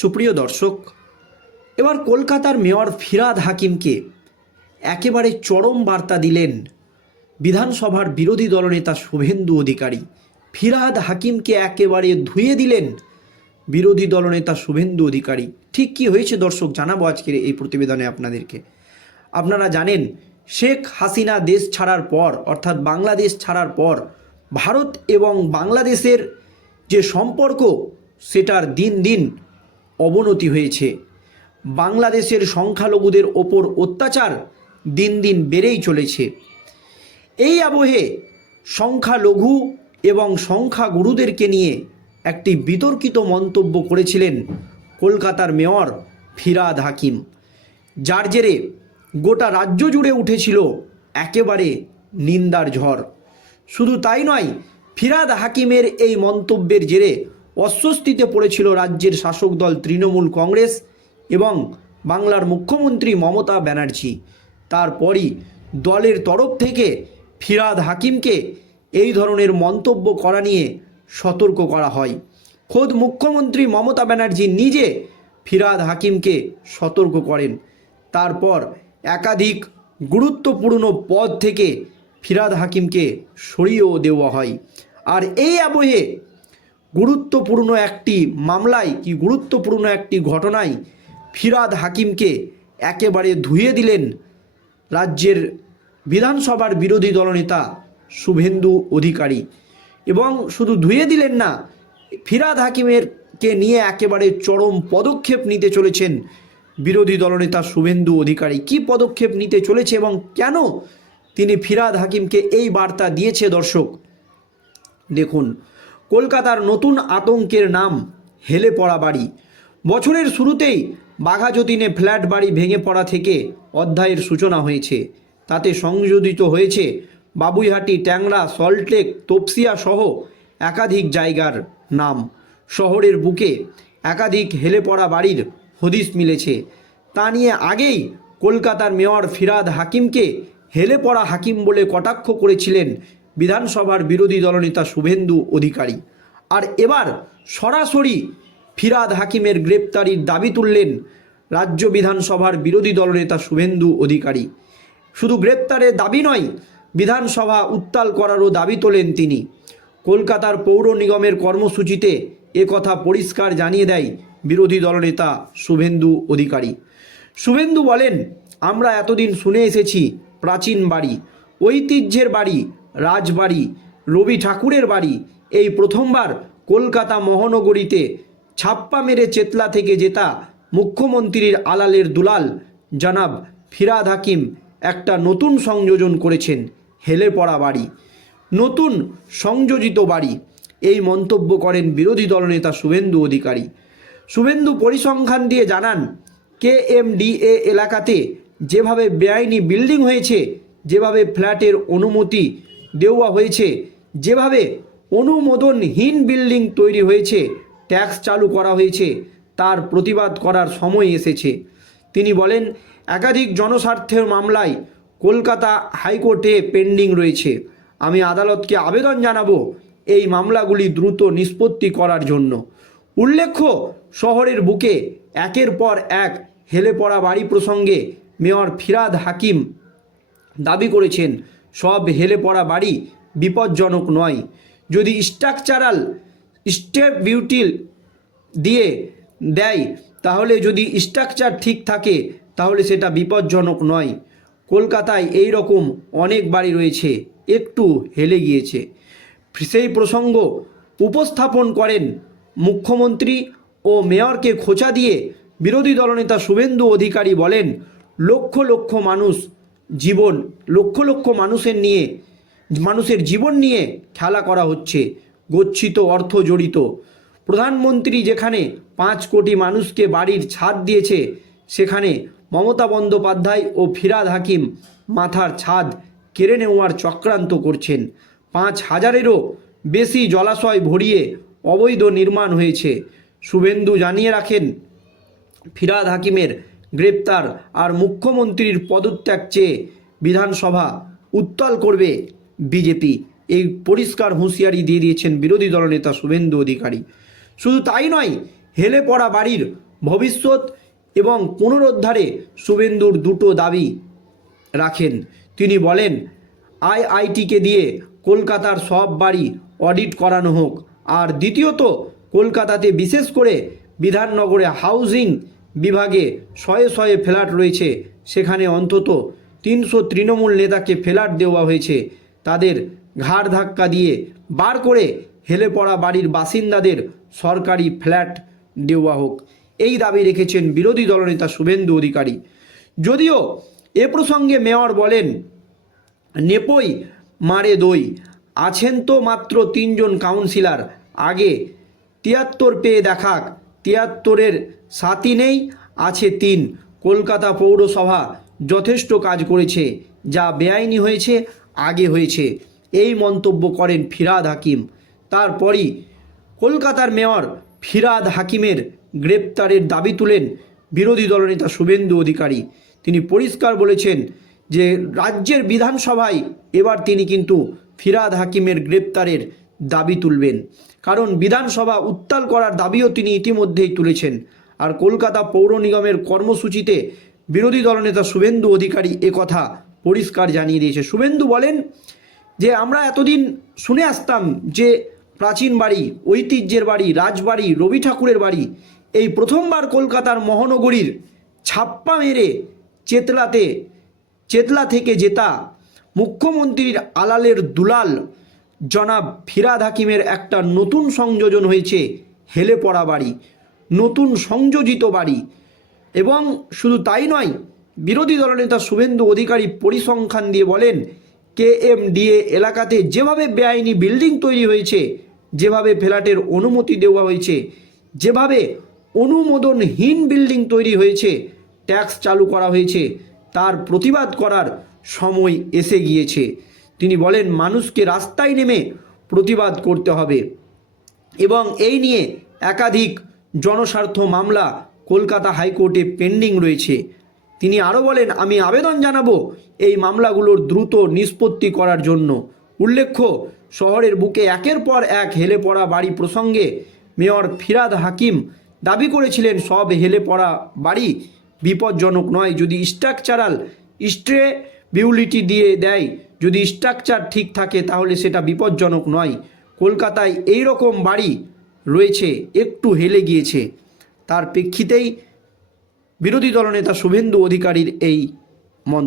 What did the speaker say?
সুপ্রিয় দর্শক, এবার কলকাতার মেয়র ফিরাদ হাকিমকে একেবারে চরম বার্তা দিলেন বিধানসভার বিরোধী দলনেতা শুভেন্দু অধিকারী। ফিরাদ হাকিমকে একেবারে ধুয়ে দিলেন বিরোধী দলনেতা শুভেন্দু অধিকারী। ঠিক কি হয়েছে দর্শক, জানাব আজকের এই প্রতিবেদনে আপনাদেরকে। আপনারা জানেন, শেখ হাসিনা দেশ ছাড়ার পর, অর্থাৎ বাংলাদেশ ছাড়ার পর, ভারত এবং বাংলাদেশের যে সম্পর্ক, সেটার দিন দিন অবনতি হয়েছে। বাংলাদেশের সংখ্যালঘুদের ওপর অত্যাচার দিন দিন বেড়েই চলেছে। এই আবহে সংখ্যালঘু এবং সংখ্যাগুরুদেরকে নিয়ে একটি বিতর্কিত মন্তব্য করেছিলেন কলকাতার মেয়র ফিরাদ হাকিম। যার জেরে গোটা রাজ্য জুড়ে উঠেছিল একেবারে নিন্দার ঝড়। শুধু তাই নয়, ফিরাদ হাকিমের এই মন্তব্যের জেরে অস্বস্তিতে পড়েছিল রাজ্যের শাসক দল তৃণমূল কংগ্রেস এবং বাংলার মুখ্যমন্ত্রী মমতা ব্যানার্জি। তারপরই দলের তরফ থেকে ফিরাদ হাকিমকে এই ধরনের মন্তব্য করা নিয়ে সতর্ক করা হয়। খোদ মুখ্যমন্ত্রী মমতা ব্যানার্জি নিজে ফিরাদ হাকিমকে সতর্ক করেন। তারপর একাধিক গুরুত্বপূর্ণ পদ থেকে ফিরাদ হাকিমকে সরিয়েও দেওয়া হয়। আর এই আবহে গুরুত্বপূর্ণ একটি মামলায় কি গুরুত্বপূর্ণ একটি ঘটনায় ফিরাদ হাকিমকে একেবারে ধুয়ে দিলেন রাজ্যের বিধানসভার বিরোধী দলনেতা শুভেন্দু অধিকারী। এবং শুধু ধুয়ে দিলেন না, ফিরাদ হাকিমের কে নিয়ে একেবারে চরম পদক্ষেপ নিতে চলেছেন বিরোধী দলনেতা শুভেন্দু অধিকারী। কি পদক্ষেপ নিতে চলেছে এবং কেন তিনি ফিরাদ হাকিমকে এই বার্তা দিয়েছে দর্শক? দেখুন কলকাতার নতুন আতঙ্কের নাম হেলে পড়া বাড়ি। বছরের শুরুতেই বাঘাযতীনে ফ্ল্যাট বাড়ি ভেঙে পড়া থেকে অধ্যায়ের সূচনা হয়েছে। তাতে সংযোজিত হয়েছে বাবুইহাটি, ট্যাংরা সল্টলেক তপসিয়া সহ একাধিক জায়গার নাম। শহরের বুকে একাধিক হেলে পড়া বাড়ির হদিশ মিলেছে। তা নিয়ে আগেই কলকাতার মেয়র ফিরাদ হাকিমকে হেলে পড়া হাকিম বলে কটাক্ষ করেছিলেন বিধানসভার বিরোধী দলনেতা শুভেন্দু অধিকারী। আর এবার সরাসরি ফিরাদ হাকিমের গ্রেপ্তারির দাবি তুললেন রাজ্য বিধানসভার বিরোধী দলনেতা শুভেন্দু অধিকারী। শুধু গ্রেপ্তারের দাবি নয়, বিধানসভা উত্তাল করারও দাবি তোলেন তিনি। কলকাতার পৌর নিগমের কর্মসূচিতে কথা পরিষ্কার জানিয়ে দেয় বিরোধী দলনেতা শুভেন্দু অধিকারী। শুভেন্দু বলেন, আমরা এতদিন শুনে এসেছি, প্রাচীন বাড়ি, ঐতিহ্যের বাড়ি রাজবাড়ি, রবি ঠাকুরের বাড়ি। এই প্রথমবার কলকাতা মহানগরীতে ছাপ্পা মেরে চেতলা থেকে জেতা মুখ্যমন্ত্রীর আলালের দুলাল জানাব ফিরাদ হাকিম একটা নতুন সংযোজন করেছেন হেলে পড়া বাড়ি। নতুন সংযোজিত বাড়ি। এই মন্তব্য করেন বিরোধী দলনেতা শুভেন্দু অধিকারী। শুভেন্দু পরিসংখ্যান দিয়ে জানান কে এম ডিএ এলাকাতে যেভাবে বেআইনি বিল্ডিং হয়েছে, যেভাবে ফ্ল্যাটের অনুমতি দেওয়া হয়েছে। যেভাবে অনুমোদনহীন বিল্ডিং তৈরি হয়েছে, ট্যাক্স চালু করা হয়েছে, তার প্রতিবাদ করার সময় এসেছে। তিনি বলেন, একাধিক জনস্বার্থের মামলায় কলকাতা হাইকোর্টে পেন্ডিং রয়েছে। আমি আদালতকে আবেদন জানাব এই মামলাগুলি দ্রুত নিষ্পত্তি করার জন্য। উল্লেখ্য, শহরের বুকে একের পর এক হেলে পড়া বাড়ি প্রসঙ্গে মেয়র ফিরাদ হাকিম দাবি করেছেন সব হেলে পড়া বাড়ি বিপজ্জনক নয়। যদি স্ট্রাকচারাল স্টেপ বিউটিল দিয়ে দেয়, তাহলে যদি স্ট্রাকচার ঠিক থাকে, তাহলে সেটা বিপজ্জনক নয়। কলকাতায় এই রকম অনেক বাড়ি রয়েছে, একটু হেলে গিয়েছে। সেই প্রসঙ্গ উপস্থাপন করেন মুখ্যমন্ত্রী ও মেয়রকে খোঁচা দিয়ে বিরোধী দলনেতা শুভেন্দু অধিকারী বলেন, লক্ষ লক্ষ মানুষ জীবন, লক্ষ লক্ষ মানুষের নিয়ে, মানুষের জীবন নিয়ে খেলা করা হচ্ছে, গচ্ছিত অর্থ জড়িত প্রধানমন্ত্রী যেখানে পাঁচ কোটি মানুষকে বাড়ির ছাদ দিয়েছে, সেখানে মমতা বন্দ্যোপাধ্যায় ও ফিরাদ হাকিম মাথার ছাদ কেড়ে নেওয়ার চক্রান্ত করছেন। পাঁচ হাজারেরও বেশি জলাশয় ভরিয়ে অবৈধ নির্মাণ হয়েছে। শুভেন্দু জানিয়ে রাখেন, ফিরাদ হাকিমের গ্রেপ্তার আর মুখ্যমন্ত্রীর পদত্যাগ চেয়ে বিধানসভা উত্তাল করবে বিজেপি। এই পরিষ্কার হুঁশিয়ারি দিয়ে দিয়েছেন বিরোধী দলনেতা শুভেন্দু অধিকারী। শুধু তাই নয়, হেলে পড়া বাড়ির ভবিষ্যৎ এবং পুনরুদ্ধারে শুভেন্দুর দুটো দাবি রাখেন। তিনি বলেন, আইআইটিকে দিয়ে কলকাতার সব বাড়ি অডিট করানো হোক। আর দ্বিতীয়ত, কলকাতাতে বিশেষ করে বিধাননগরে হাউজিং বিভাগে শয়ে শয়ে ফ্ল্যাট রয়েছে। সেখানে অন্তত তিনশো তৃণমূল নেতাকে ফ্ল্যাট দেওয়া হয়েছে। তাদের ঘাড় ধাক্কা দিয়ে বার করে হেলে পড়া বাড়ির বাসিন্দাদের সরকারি ফ্ল্যাট দেওয়া হোক। এই দাবি রেখেছেন বিরোধী দলনেতা শুভেন্দু অধিকারী। যদিও এ প্রসঙ্গে মেয়র বলেন, নেপই মারে দই। আছেন তো মাত্র তিনজন কাউন্সিলর। আগে তিয়াত্তর পেয়ে দেখাক। তিয়াত্তরের সাতই নেই, আছে তিন। কলকাতা পৌরসভা যথেষ্ট কাজ করেছে, যা বেআইনি হয়েছে, আগে হয়েছে। এই মন্তব্য করেন ফিরাদ হাকিম। তারপরই কলকাতার মেয়র ফিরাদ হাকিমের গ্রেপ্তারের দাবি তুলেন বিরোধী দলনেতা শুভেন্দু অধিকারী। তিনি পরিষ্কার বলেছেন যে, রাজ্যের বিধানসভায় এবার তিনি কিন্তু ফিরাদ হাকিমের গ্রেপ্তারের দাবি তুলবেন। কারণ বিধানসভা উত্তাল করার দাবিও তিনি ইতিমধ্যেই তুলেছেন। আর কলকাতা পৌর নিগমের কর্মসূচিতে বিরোধী দলনেতা শুভেন্দু অধিকারী একথা পরিষ্কার জানিয়ে দিয়েছে। শুভেন্দু বলেন যে, আমরা এতদিন শুনে আসতাম যে প্রাচীন বাড়ি, ঐতিহ্যের বাড়ি, রাজবাড়ি, রবি ঠাকুরের বাড়ি, এই প্রথমবার কলকাতার মহানগরীর ছাপ্পা মেরে চেতলাতে, চেতলা থেকে জেতা মুখ্যমন্ত্রীর আলালের দুলাল জনাব ফিরাদ হাকিমের একটা নতুন সংযোজন হয়েছে হেলে পড়া বাড়ি। নতুন সংযোজিত বাড়ি। এবং শুধু তাই নয়, বিরোধী দলনেতা শুভেন্দু অধিকারী পরিসংখ্যান দিয়ে বলেন কে এম ডিএ এলাকাতে যেভাবে বেআইনি বিল্ডিং তৈরি হয়েছে, যেভাবে ফ্ল্যাটের অনুমতি দেওয়া হয়েছে, যেভাবে অনুমোদনহীন বিল্ডিং তৈরি হয়েছে, ট্যাক্স চালু করা হয়েছে, তার প্রতিবাদ করার সময় এসে গিয়েছে। তিনি বলেন, মানুষকে রাস্তায় নেমে প্রতিবাদ করতে হবে। এবং এই নিয়ে একাধিক জনস্বার্থ মামলা কলকাতা হাইকোর্টে পেন্ডিং রয়েছে। তিনি আরও বলেন, আমি আবেদন জানাব এই মামলাগুলোর দ্রুত নিষ্পত্তি করার জন্য। উল্লেখ্য, শহরের বুকে একের পর এক হেলে পড়া বাড়ি প্রসঙ্গে মেয়র ফিরাদ হাকিম দাবি করেছিলেন, সব হেলে পড়া বাড়ি বিপজ্জনক নয়। যদি স্ট্রাকচারাল স্ট্রেবিউলিটি দিয়ে দেয়, যদি স্ট্রাকচার ঠিক থাকে, তাহলে সেটা বিপজ্জনক নয়। কলকাতায় এই রকম বাড়ি রয়েছে একটু হেলে গিয়েছে। তার প্রেক্ষিতেই বিরোধী দলনেতা শুভেন্দু অধিকারীর এই মন্তব্য।